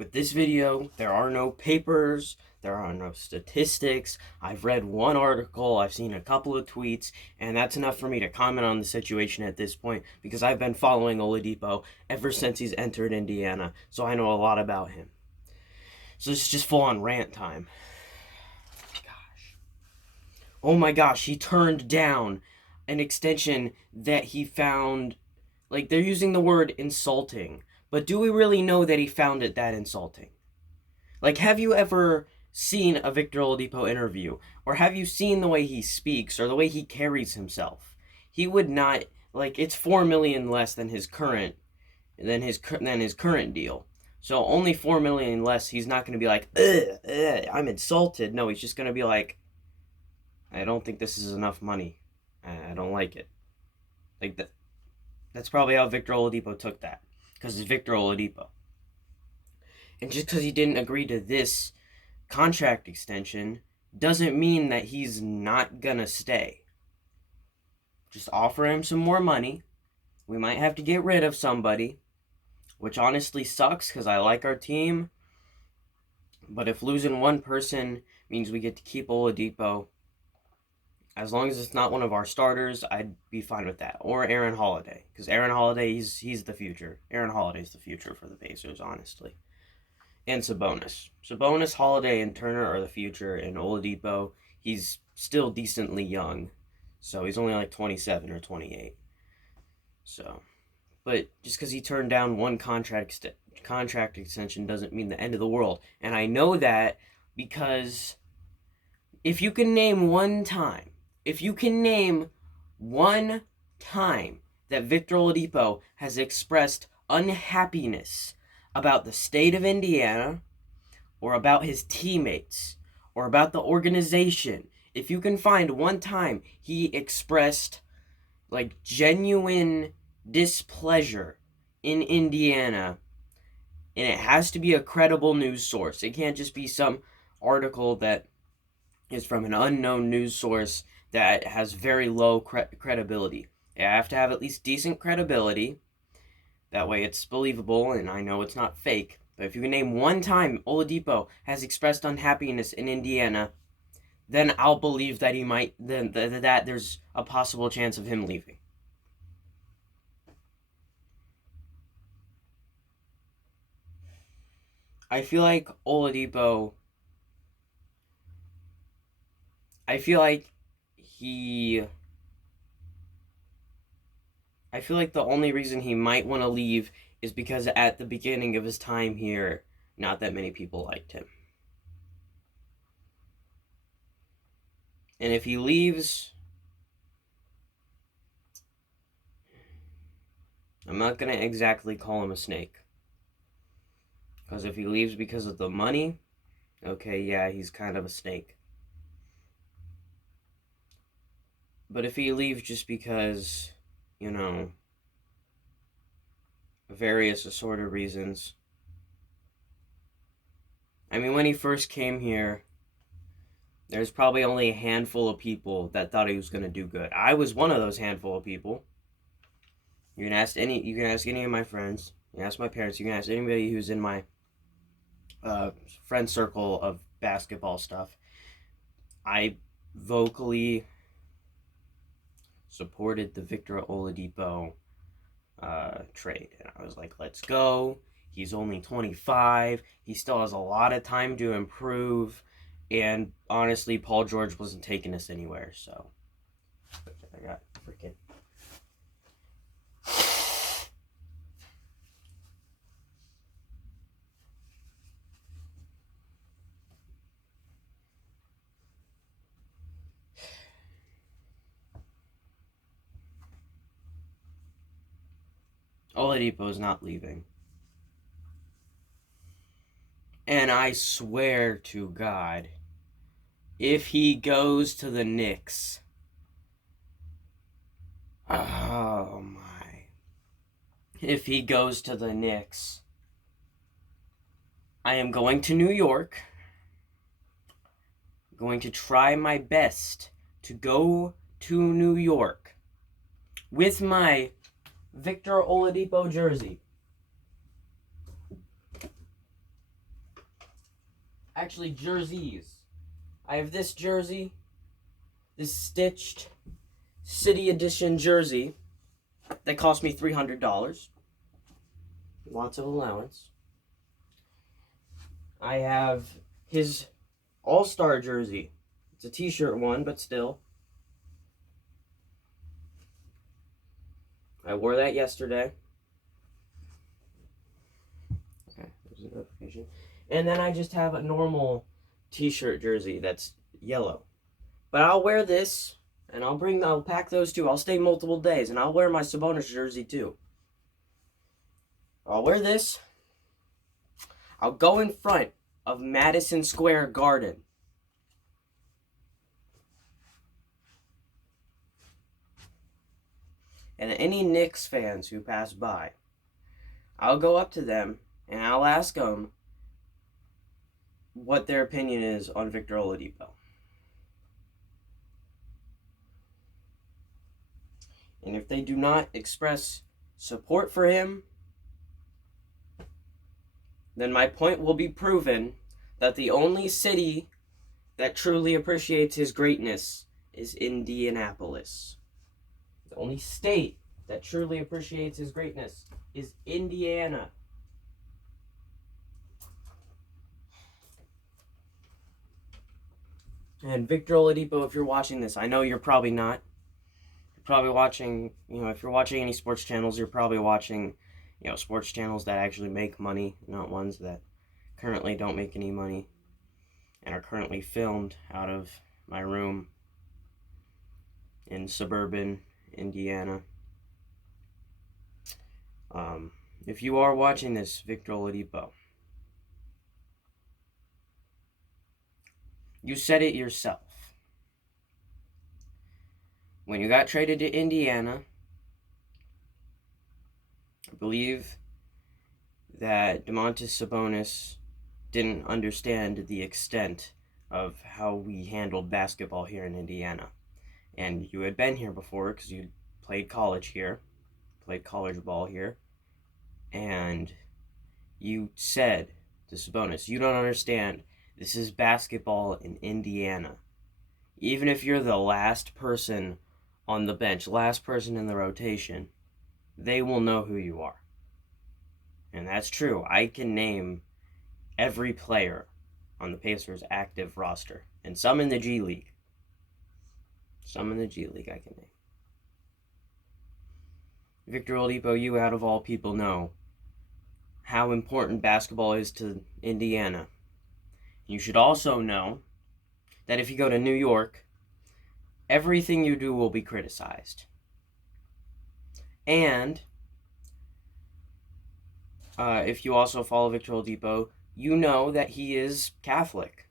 With this video, there are no papers, there are no statistics. I've read one article, I've seen a couple of tweets, and that's enough for me to comment on the situation at this point because I've been following Oladipo ever since he's entered Indiana, so I know a lot about him. So this is just full on rant time. Oh my gosh, he turned down an extension that he found, like, they're using the word insulting, but do we really know that he found it that insulting? Like, have you ever seen a Victor Oladipo interview, or have you seen the way he speaks or the way he carries himself? He would not, like, it's 4 million less than his current deal. So only 4 million less. He's not going to be like, I'm insulted. No, he's just going to be like, I don't think this is enough money. I don't like it. Like that. That's probably how Victor Oladipo took that, because it's Victor Oladipo. And just because he didn't agree to this contract extension doesn't mean that he's not gonna stay. Just offer him some more money. We might have to get rid of somebody, which honestly sucks because I like our team. But if losing one person means we get to keep Oladipo, as long as it's not one of our starters, I'd be fine with that. Or Aaron Holiday, because Aaron Holiday, he's the future. Aaron Holiday's the future for the Pacers, honestly. And Sabonis, Holiday, and Turner are the future, and Oladipo, he's still decently young. So he's only like 27 or 28. So, but just because he turned down one contract extension doesn't mean the end of the world. And I know that because if you can name one time that Victor Oladipo has expressed unhappiness about the state of Indiana, or about his teammates, or about the organization, if you can find one time he expressed like genuine displeasure in Indiana, and it has to be a credible news source. It can't just be some article that is from an unknown news source that has very low credibility. You have to have at least decent credibility. That way it's believable, and I know it's not fake. But if you can name one time Oladipo has expressed unhappiness in Indiana, then I'll believe that he might, that there's a possible chance of him leaving. I feel like Oladipo, I feel like he I feel like the only reason he might want to leave is because at the beginning of his time here, not that many people liked him. And if he leaves, I'm not going to exactly call him a snake. Because if he leaves because of the money, okay, yeah, he's kind of a snake. But if he leaves just because, various assorted reasons. I mean, when he first came here, there's probably only a handful of people that thought he was going to do good. I was one of those handful of people. You can ask any of my friends. You can ask my parents. You can ask anybody who's in my friend circle of basketball stuff. I vocally supported the Victor Oladipo trade. And I was like, let's go. He's only 25. He still has a lot of time to improve. And honestly, Paul George wasn't taking us anywhere. So I got freaking. Oladipo's not leaving. And I swear to God, if he goes to the Knicks, oh my. If he goes to the Knicks, I am going to New York, going to try my best to go to New York with my Victor Oladipo jersey. Actually, jerseys. I have this jersey, this stitched City Edition jersey that cost me $300. Lots of allowance. I have his All-Star jersey. It's a t-shirt one, but still. I wore that yesterday. Okay, there's a notification. And then I just have a normal t-shirt jersey that's yellow. But I'll wear this, and I'll pack those two. I'll stay multiple days, and I'll wear my Sabonis jersey too. I'll wear this. I'll go in front of Madison Square Garden. And any Knicks fans who pass by, I'll go up to them and I'll ask them what their opinion is on Victor Oladipo. And if they do not express support for him, then my point will be proven that the only city that truly appreciates his greatness is Indianapolis. The only state that truly appreciates his greatness is Indiana. And Victor Oladipo, if you're watching this, I know you're probably not. You're probably watching, if you're watching any sports channels, you're probably watching, sports channels that actually make money, not ones that currently don't make any money and are currently filmed out of my room in suburban Indiana. If you are watching this, Victor Oladipo, you said it yourself. When you got traded to Indiana, I believe that Domantas Sabonis didn't understand the extent of how we handled basketball here in Indiana. And you had been here before because you played college ball here, and you said to Sabonis, you don't understand, this is basketball in Indiana. Even if you're the last person on the bench, last person in the rotation, they will know who you are. And that's true. I can name every player on the Pacers' active roster, and some in the G League. Some in the G League I can name. Victor Oladipo, you out of all people know how important basketball is to Indiana. You should also know that if you go to New York, everything you do will be criticized. And if you also follow Victor Oladipo, you know that he is Catholic.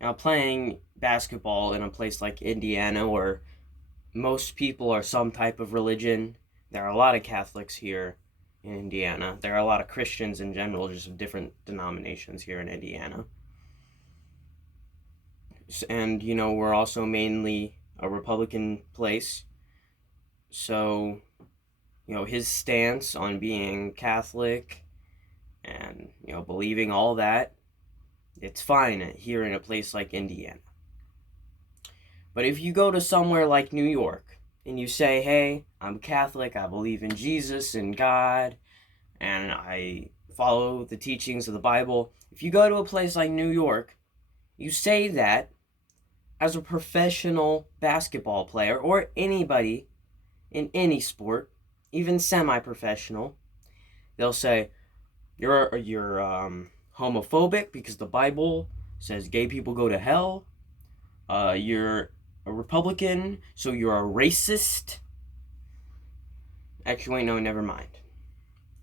Now, playing basketball in a place like Indiana, where most people are some type of religion, there are a lot of Catholics here in Indiana. There are a lot of Christians in general, just of different denominations here in Indiana. And, we're also mainly a Republican place. So, his stance on being Catholic and, believing all that, it's fine here in a place like Indiana. But if you go to somewhere like New York and you say, hey, I'm Catholic, I believe in Jesus and God, and I follow the teachings of the Bible. If you go to a place like New York, you say that as a professional basketball player or anybody in any sport, even semi-professional, they'll say, you're homophobic because the Bible says gay people go to hell. You're a Republican, so you're a racist. Actually, wait, no, never mind.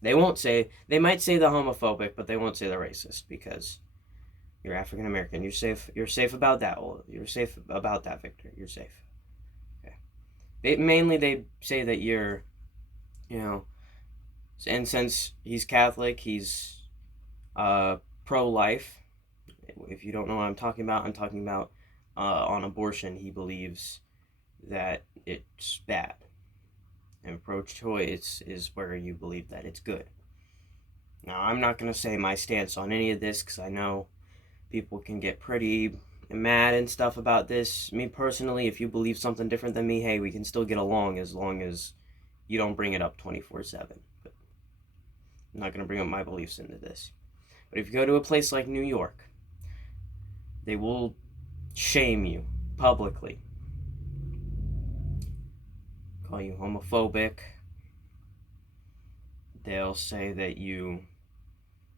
They might say the homophobic, but they won't say the racist because you're African American. You're safe about that. You're safe about that, Victor. You're safe. Okay. Mainly they say that you're, and since he's Catholic, he's pro-life. If you don't know what I'm talking about on abortion. He believes that it's bad. And pro-choice is where you believe that it's good. Now, I'm not going to say my stance on any of this because I know people can get pretty mad and stuff about this. Me personally, if you believe something different than me, hey, we can still get along as long as you don't bring it up 24/7. But I'm not going to bring up my beliefs into this. But if you go to a place like New York, they will shame you publicly, call you homophobic. They'll say that you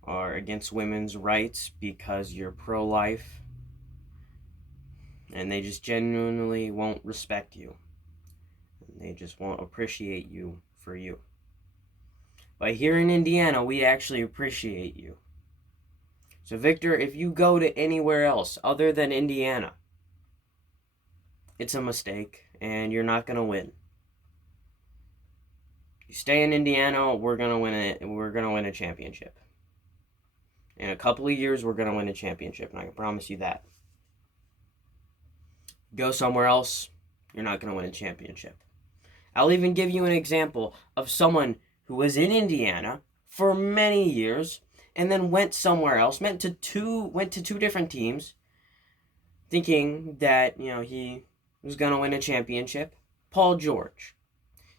are against women's rights because you're pro-life, and they just genuinely won't respect you. They just won't appreciate you for you. But here in Indiana, we actually appreciate you. So Victor, if you go to anywhere else other than Indiana, it's a mistake, and you're not gonna win. You stay in Indiana, we're gonna win it. We're gonna win a championship. In a couple of years, we're gonna win a championship, and I can promise you that. Go somewhere else, you're not gonna win a championship. I'll even give you an example of someone who was in Indiana for many years and then went somewhere else, went to two different teams, thinking that, he was going to win a championship. Paul George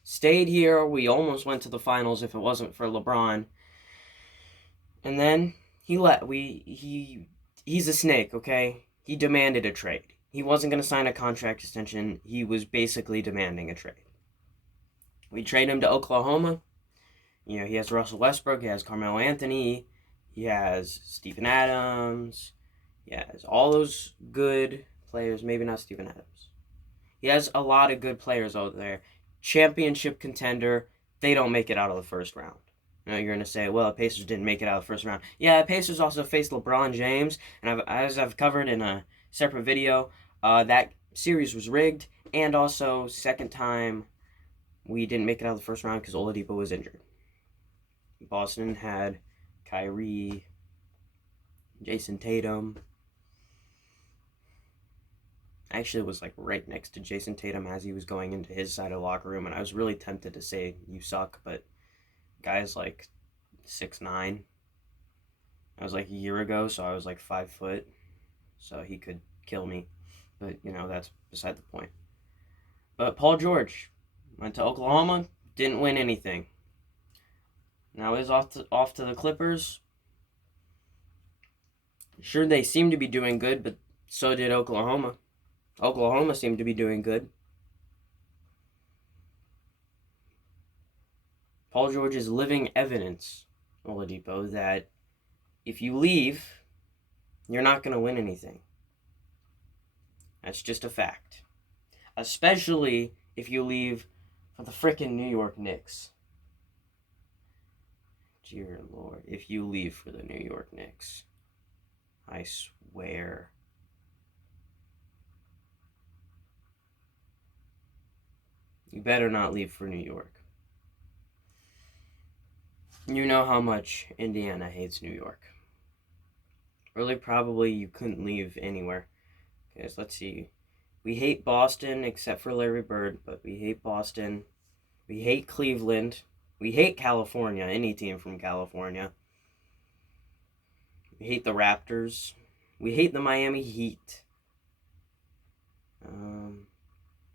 stayed here. We almost went to the finals if it wasn't for LeBron. And then he's a snake, okay? He demanded a trade. He wasn't going to sign a contract extension. He was basically demanding a trade. We trade him to Oklahoma. He has Russell Westbrook. He has Carmelo Anthony. He has Steven Adams. He has all those good players. Maybe not Steven Adams. He has a lot of good players out there. Championship contender. They don't make it out of the first round. You're going to say, well, the Pacers didn't make it out of the first round. Yeah, the Pacers also faced LeBron James. And as I've covered in a separate video, that series was rigged. And also, second time, we didn't make it out of the first round because Oladipo was injured. Boston had Kyrie, Jason Tatum. Actually, it was like right next to Jason Tatum as he was going into his side of the locker room, and I was really tempted to say, you suck, but guy's like 6'9". I was like a year ago, so I was like 5 foot, so he could kill me. But, that's beside the point. But Paul George went to Oklahoma, didn't win anything. Now he's off to the Clippers. Sure, they seem to be doing good, but so did Oklahoma. Oklahoma seemed to be doing good. Paul George is living evidence, Oladipo, that if you leave, you're not going to win anything. That's just a fact. Especially if you leave for the frickin' New York Knicks. Dear Lord, if you leave for the New York Knicks, I swear. You better not leave for New York. You know how much Indiana hates New York. Really, probably you couldn't leave anywhere. Because let's see. We hate Boston except for Larry Bird, but we hate Boston. We hate Cleveland. We hate California, any team from California. We hate the Raptors. We hate the Miami Heat.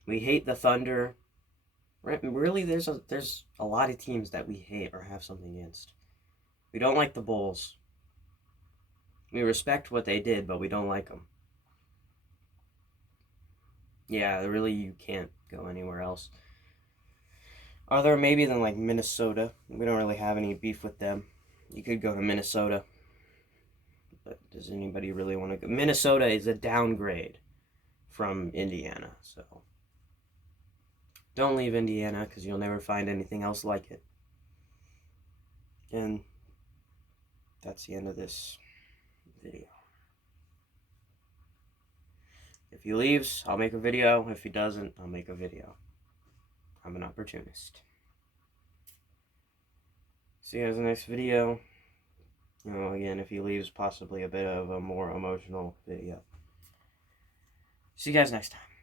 We hate the Thunder. Really, there's a lot of teams that we hate or have something against. We don't like the Bulls. We respect what they did, but we don't like them. Yeah, really, you can't go anywhere else. Other maybe than like Minnesota. We don't really have any beef with them. You could go to Minnesota. But does anybody really want to go? Minnesota is a downgrade from Indiana, so don't leave Indiana because you'll never find anything else like it. And that's the end of this video. If he leaves, I'll make a video. If he doesn't, I'll make a video. I'm an opportunist. See you guys in the next video. Again, if he leaves, possibly a bit of a more emotional video. See you guys next time.